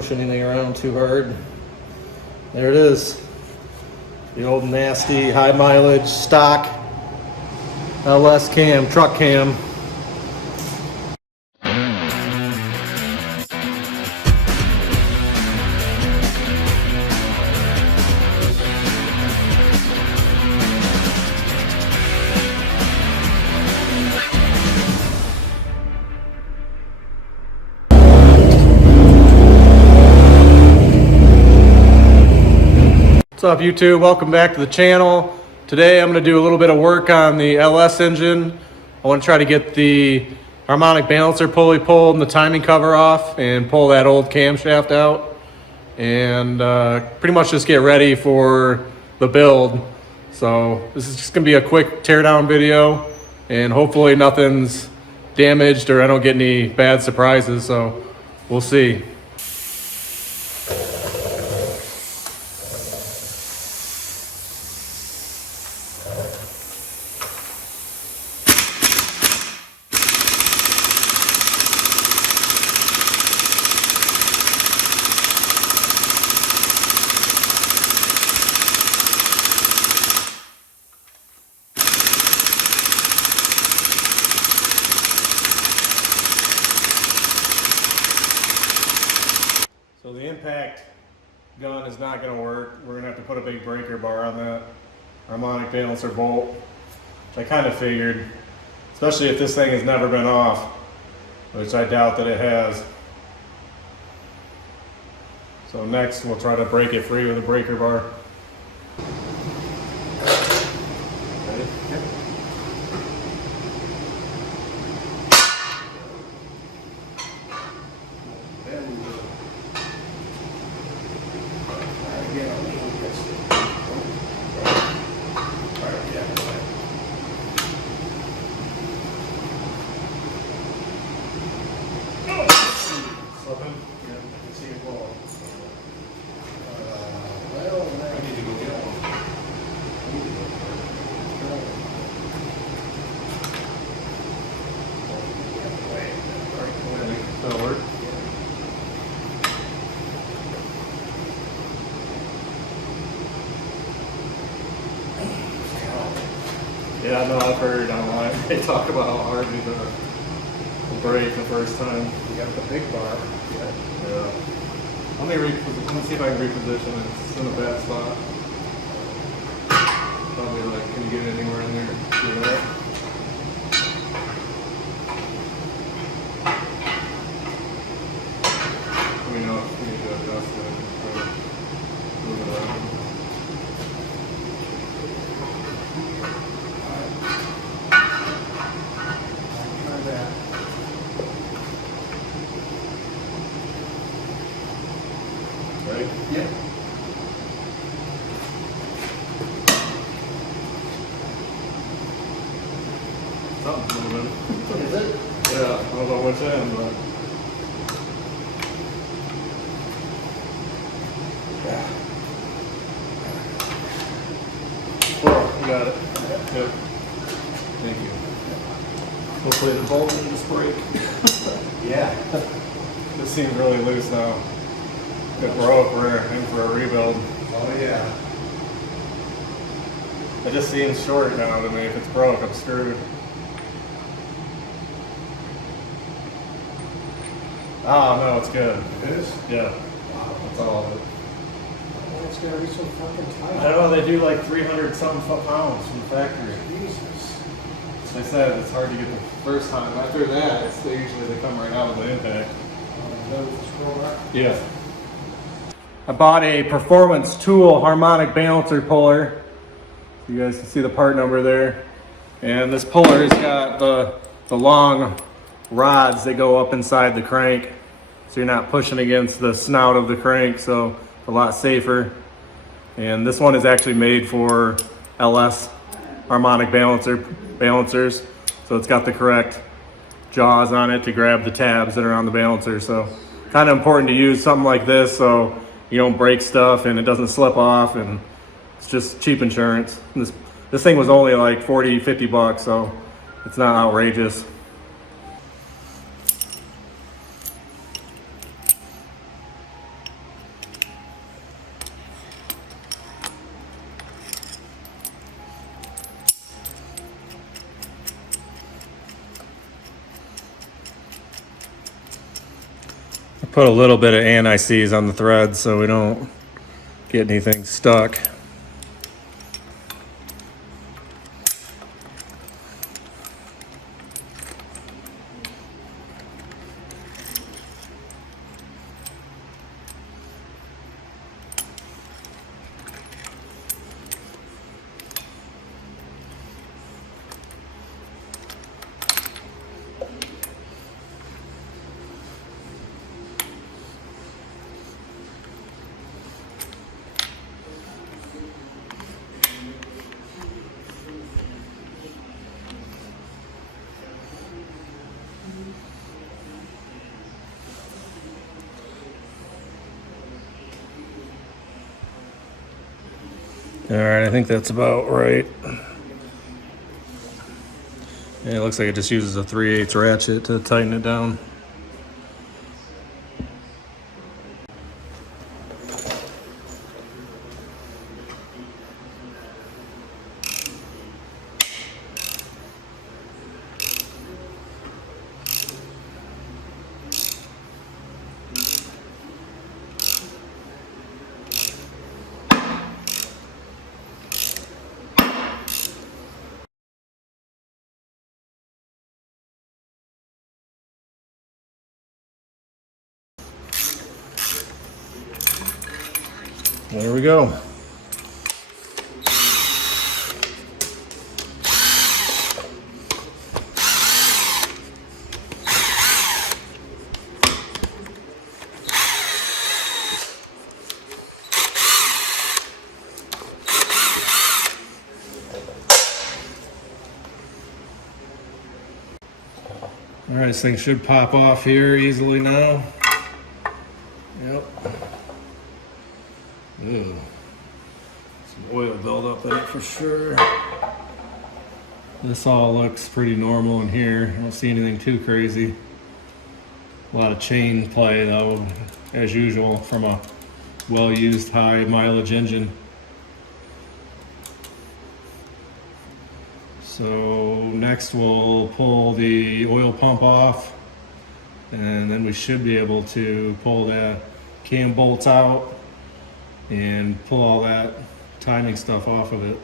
push anything around too hard. There it is. The old nasty high mileage stock LS cam, truck cam. What's up YouTube? Welcome back to the channel. Today I'm going to do a little bit of work on the LS engine. I want to try to get the harmonic balancer pulley pulled and the timing cover off and pull that old camshaft out and pretty much just get ready for the build. So this is just going to be a quick teardown video and hopefully nothing's damaged or I don't get any bad surprises, so we'll see. So the impact gun is not going to work. We're going to have to put a big breaker bar on that harmonic balancer bolt, which I kind of figured, especially if this thing has never been off, which I doubt that it has. So next we'll try to break it free with a breaker bar. Ready? Yep. That'll work. Yeah, no, I've heard online they talk about how hard it is to break the first time. You got the big bar. Yeah. Let me see if I can reposition it. It's in a bad spot. Probably like, can you get anywhere in there? Yeah. Let me know if we need to adjust it or move it around. Try that. Ready? Yeah. Something's moving. Is it? Yeah, I don't know which end, but. Yeah. Well, you got it. Yep. Thank you. Hopefully the bolt didn't just break. Yeah. This seems really loose now. If it broke, we're in for a rebuild. Oh yeah. It just seems short now to me. If it's broke, I'm screwed. Oh no, it's good. It is? Yeah, Wow. that's all of it. Why it's gotta be so fucking tight? I don't know, they do like 300 something pounds from the factory. Jesus. They said it's hard to get the first time. After that, usually they come right out with the impact. Yeah. I bought a Performance Tool harmonic balancer puller. You guys can see the part number there. And this puller has got the long rods that go up inside the crank. So you're not pushing against the snout of the crank, so it's a lot safer. And this one is actually made for LS harmonic balancers. So it's got the correct jaws on it to grab the tabs that are on the balancer. So kind of important to use something like this so you don't break stuff and it doesn't slip off, and it's just cheap insurance. And this thing was only like 40, 50 bucks, so it's not outrageous. put a little bit of anti-seize on the threads so we don't get anything stuck. All right, I think that's about right. Yeah, it looks like it just uses a 3/8 ratchet to tighten it down. There we go. All right, this thing should pop off here easily now. Yep. Ew. Some oil buildup in it for sure. This all looks pretty normal in here. I don't see anything too crazy. A lot of chain play though, as usual, from a well-used high mileage engine. So next we'll pull the oil pump off, and then we should be able to pull the cam bolts out and pull all that timing stuff off of it.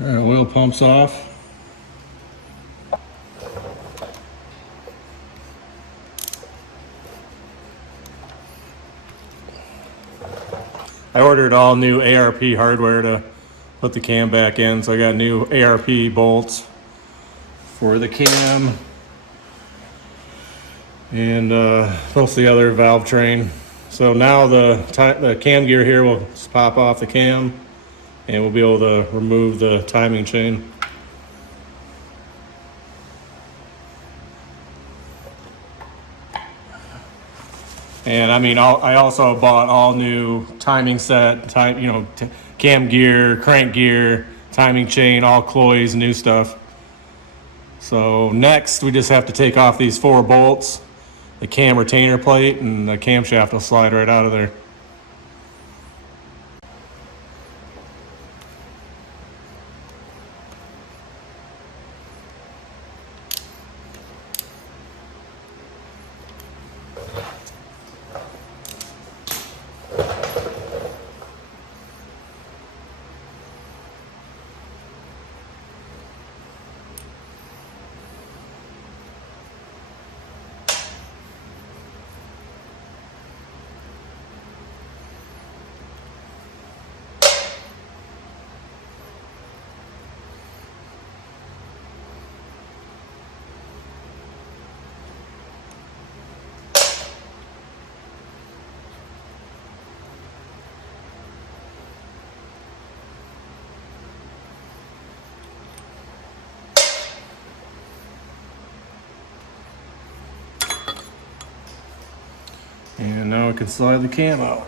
All right, oil pumps off. I ordered all new ARP hardware to put the cam back in, so I got new ARP bolts for the cam and most of the other valve train. So now the cam gear here will just pop off the cam, and we'll be able to remove the timing chain. And I mean, I also bought all new timing set, cam gear, crank gear, timing chain, all cloys, new stuff. So next, we just have to take off these 4 bolts, the cam retainer plate, and the camshaft will slide right out of there. And now we can slide the cam out.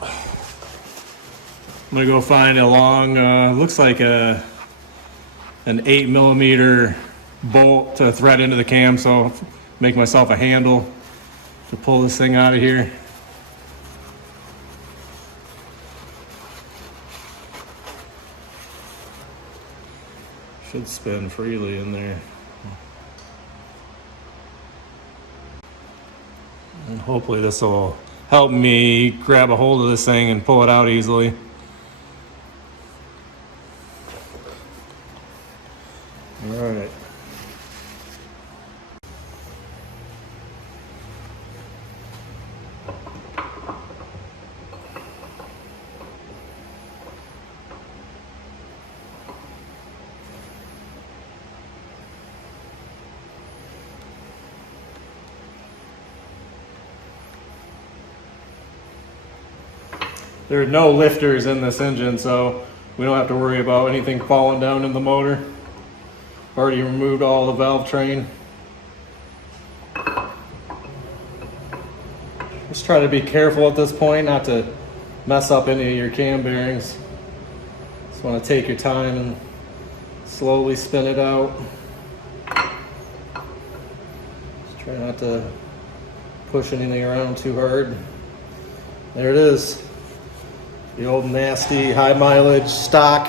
I'm gonna go find a long, looks like an 8mm bolt to thread into the cam, so I'll make myself a handle to pull this thing out of here. Should spin freely in there. And hopefully this will help me grab a hold of this thing and pull it out easily. All right. There are no lifters in this engine, so we don't have to worry about anything falling down in the motor. Already removed all the valve train. Just try to be careful at this point not to mess up any of your cam bearings. Just want to take your time and slowly spin it out. Just try not to push anything around too hard. There it is. The old nasty high mileage stock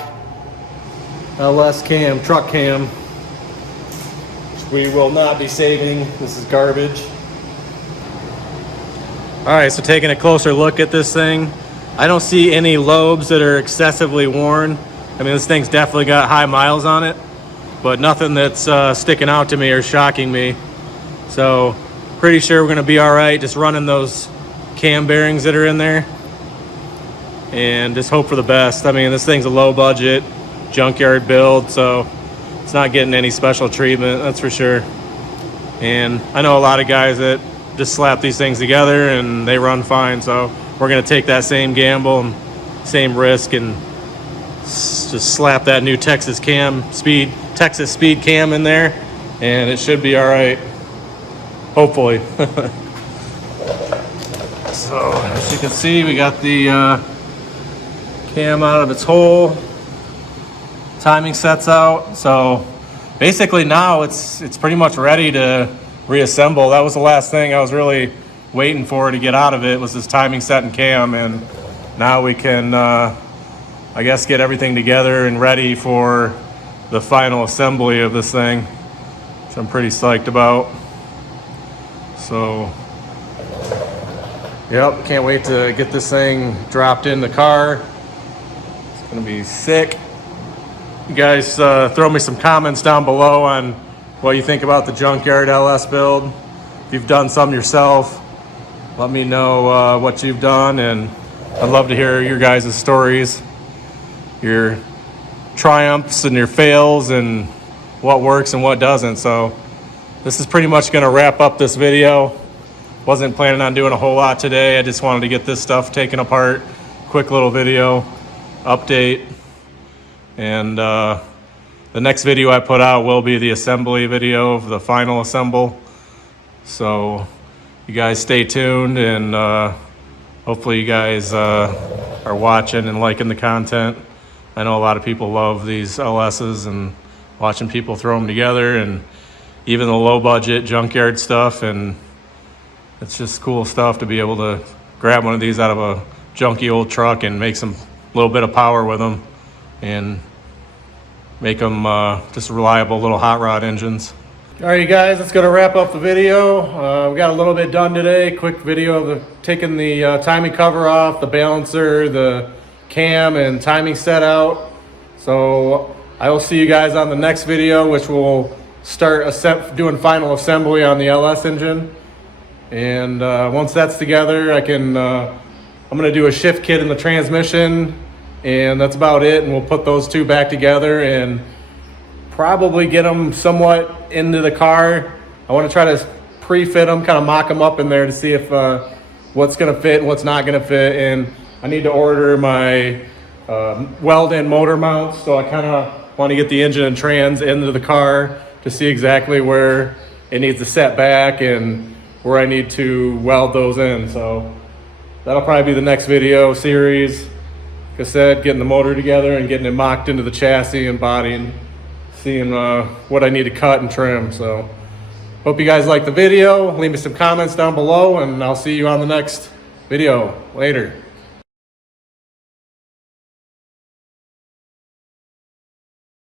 LS cam, truck cam, which we will not be saving. This is garbage. All right, so taking a closer look at this thing, I don't see any lobes that are excessively worn. I mean, this thing's definitely got high miles on it, but nothing that's sticking out to me or shocking me. So pretty sure we're gonna be all right just running those cam bearings that are in there and just hope for the best. I mean, this thing's a low budget junkyard build, so it's not getting any special treatment, that's for sure. And I know a lot of guys that just slap these things together and they run fine, so we're gonna take that same gamble and same risk and just slap that new Texas speed cam in there, and it should be all right, hopefully. So as you can see, we got the cam out of its hole, timing sets out, so basically now it's pretty much ready to reassemble. That was the last thing I was really waiting for to get out of it, was this timing set and cam, and now we can I guess get everything together and ready for the final assembly of this thing, which I'm pretty psyched about. So yep, can't wait to get this thing dropped in the car. It's gonna be sick. You guys throw me some comments down below on what you think about the junkyard LS build. If you've done some yourself, let me know what you've done, and I'd love to hear your guys' stories, your triumphs and your fails, and what works and what doesn't. So this is pretty much gonna wrap up this video. Wasn't planning on doing a whole lot today. I just wanted to get this stuff taken apart. Quick little video update. And the next video I put out will be the assembly video of the final assemble. So you guys stay tuned, and hopefully you guys are watching and liking the content. I know a lot of people love these LSs and watching people throw them together, and even the low budget junkyard stuff, and it's just cool stuff to be able to grab one of these out of a junky old truck and make some little bit of power with them and make them just reliable little hot rod engines. All right, you guys, that's gonna wrap up the video. We got a little bit done today. Quick video of taking the timing cover off, the balancer, the cam, and timing set out. So I will see you guys on the next video, which will start doing final assembly on the LS engine. And once that's together, I'm gonna do a shift kit in the transmission, and that's about it. And we'll put those two back together and probably get them somewhat into the car. I want to try to pre-fit them, kind of mock them up in there to see if what's gonna fit and what's not gonna fit. And I need to order my weld-in motor mounts, so I kind of want to get the engine and trans into the car to see exactly where it needs to set back and where I need to weld those in. So that'll probably be the next video series. Like I said, getting the motor together and getting it mocked into the chassis and body and seeing what I need to cut and trim. So hope you guys like the video. Leave me some comments down below and I'll see you on the next video. Later.